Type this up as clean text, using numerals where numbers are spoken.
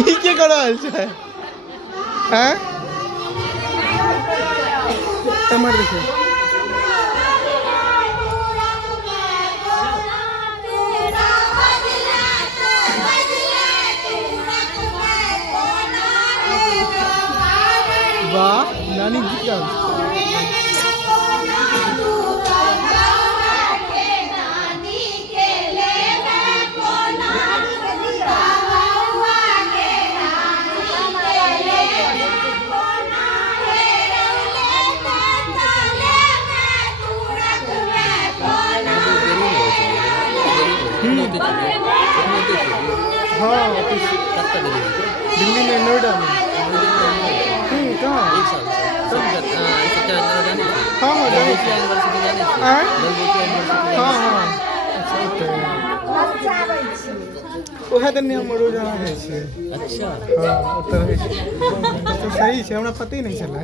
ई के कर रहल छै हैं हमर देखिए वाह नानी गीत गाबै हाँ दिल्ली में नोएडा में कहाँ हाँ हाँ हाँ हाँ वह दिन हम रोज रहै छियै अच्छा हाँ ओतऽ रहै छियै तो सही छै हमरा पते नहीं चला